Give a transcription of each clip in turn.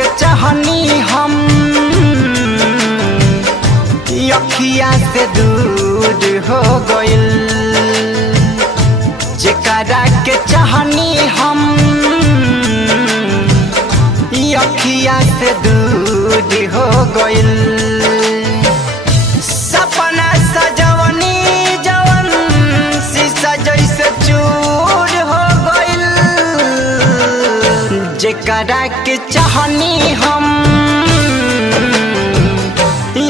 के चाहनी हम अखिया से दूर हो गइल। जेकरा के चाहनी हम अखिया से दूर हो गइल। सपना सजवनी जवन शीशा जैसे चूर हो गइल। जेकरा के चाहनी हम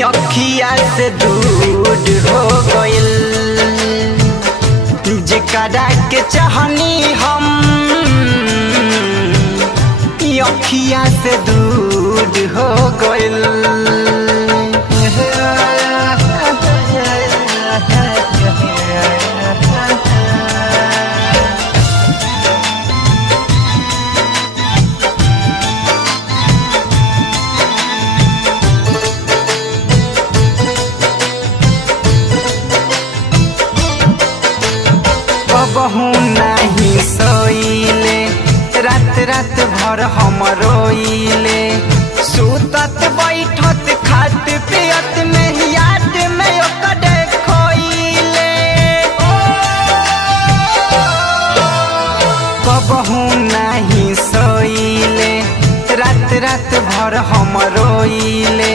अखिया से दूर हो गइल। जेकरा के चाहनी हम अखिया से दूर हो गइल। बहू नहीं सोइले रात रात भर हम रोइले। सुतत बैठत खात पियत में याद में ओकरे खोइले। बहू नहीं सोइले रात रात भर हम रोइले।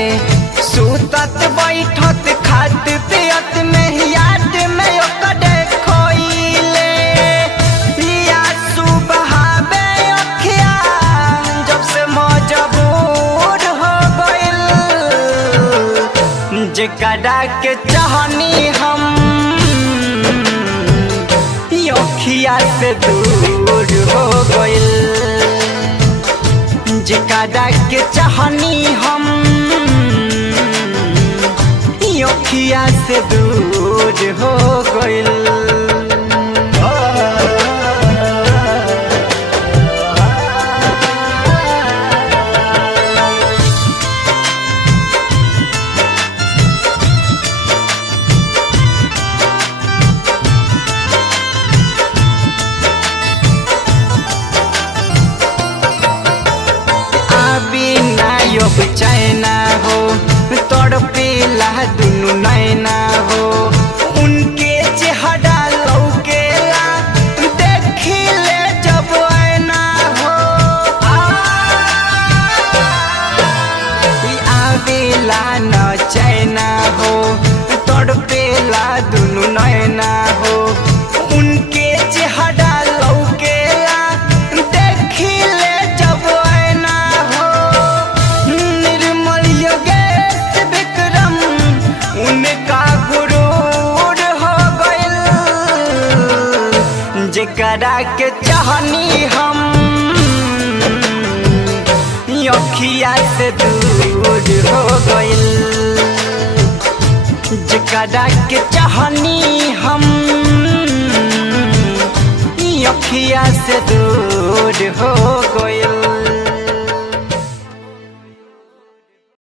सुतत बैठत खात पियत में याद में ओकरे जेकरा के चाहनी हम अखिया से दूर हो गइल। जेकरा के चाहनी हम अखिया से दूर हो गइल। चैना हो तड़पेला दुनु नैना हो। उनके चेहरा लौकेला देखिले जब ऐना हो। आवेला न चैना हो तड़पेला दुनु नैना हो। उनके चेहरा लौकेला देखिले जब ऐना हो। उनका गुरूर हो गइल। जेकरा के चाहनी हम अखिया से दूर हो गइल। जेकरा के चाहनी हम अखिया से दूर हो गइल।